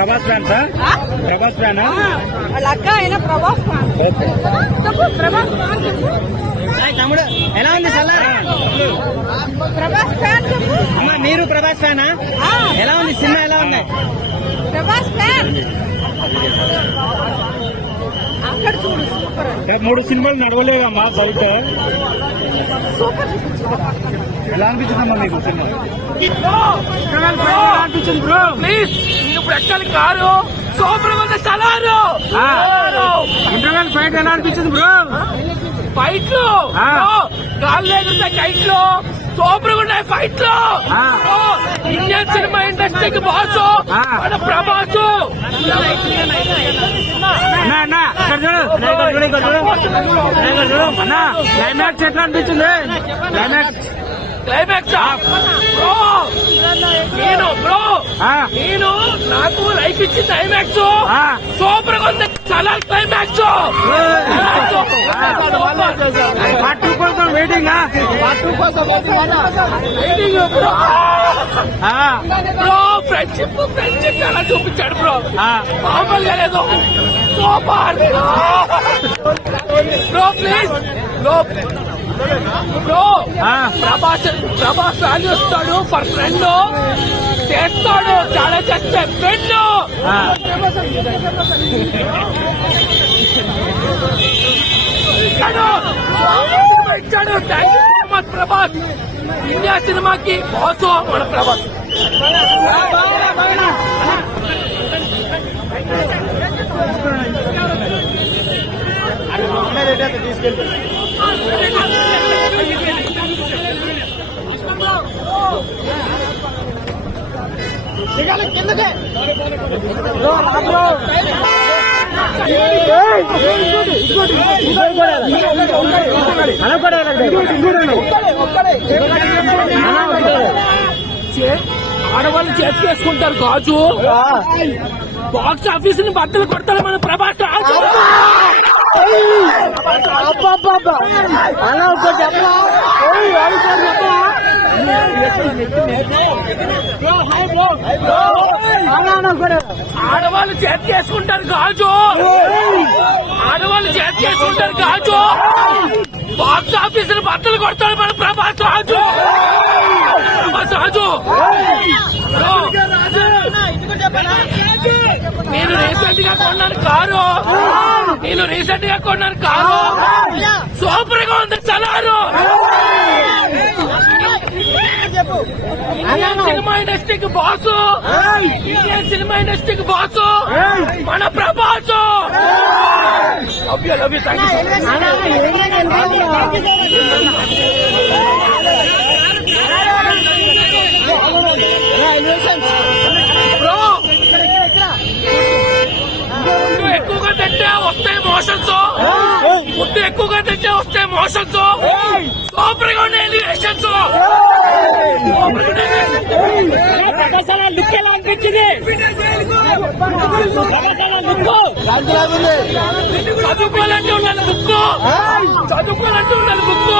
Prabhas fan sir, Prabhas fan వాళ్ళ అక్క అయినా ప్రభాస్ ఫ్యాన్. ప్రభాస్ ఫ్యాన్ తమ్ముడు ఎలా ఉంది సలార్? ప్రభాస్ ఫ్యాన్ అమ్మా మీరు ప్రభాస్ ఫ్యానా? ఎలా ఉంది సినిమా, ఎలా ఉంది? ప్రభాస్ ఫ్యాన్. అక్కడ చూడు సూపర్. 3 సినిమాలు నడవలేదమ్మా బయట. సూపర్ ఎలా అనిపించిందమ్మా మీకు సినిమా? అనిపించింది బ్రో. ప్లీజ్ నేను ఇప్పుడు ఎక్కాలి కారు. సూపర్ ఉంది సలారు. ఇంటర్వెల్ ఫైట్ ఎలా అనిపించింది బ్రో? ఫైట్లు గాలి లేకుండా కైట్లు సూపర్ ఉన్నాయి. ఫైట్లు ఇండియన్ సినిమా ఇండస్ట్రీకి బాసు మన ప్రభాస్. క్లైమాక్స్ ఎట్లా అనిపించింది? క్లైమాక్స్ బ్రో నేను నాకు లైఫ్ ఇచ్చింది క్లైమాక్స్. సూపర్ గా ఉంది సలార్ క్లైమాక్స్. పార్ట్ 2 కోసం వెయిటింగ్. బ్రో ఫ్రెండ్షిప్ ఎలా చూపించాడు బ్రో. మామూలుగా లేదు. Super bro. Please bro Prabhas value ఇస్తాడు. ఫర్ ఫ్రెండ్ చేస్తాడు. చాలా చేస్తే ఫ్రెండ్ ఇచ్చాడు. Thank you so much Prabhas. India సినిమాకి బాస్ మన ప్రభాస్. ఆడవాళ్ళు చేతి వేసుకుంటారు గాజు. బాక్స్ ఆఫీస్ ని బద్దలు కొడతారు మన ప్రభాస్. ఆడవాళ్ళు చేతి చేసుకుంటారు గాజు. ఆడవాళ్ళు చేతి చేసుకుంటారు గాజు. బాక్స్ ఆఫీస్ ని బట్టలు కొడతాడు మన ప్రభాస్ రాజు. రాజు నేను రీసెంట్ గా కొన్నాను కారు. సూపర్ గా ఉంది సలారు. ఇండియన్ సినిమా ఇండస్ట్రీకి బాసు. ఇండియన్ సినిమా ఇండస్ట్రీకి బాసు మన Prabhas. Love you thank bro. ఎక్కువగా తింటే వస్తాయి మోషన్స్. ఫుడ్ ఎక్కువగా తింటే వస్తాయి మోషన్స్. సూపర్ గా ఉన్నాయి ఎలివేషన్స్. లుక్ ఎలా అనిపించింది? చదువుకోవాలంటే ఉండాలి బుక్.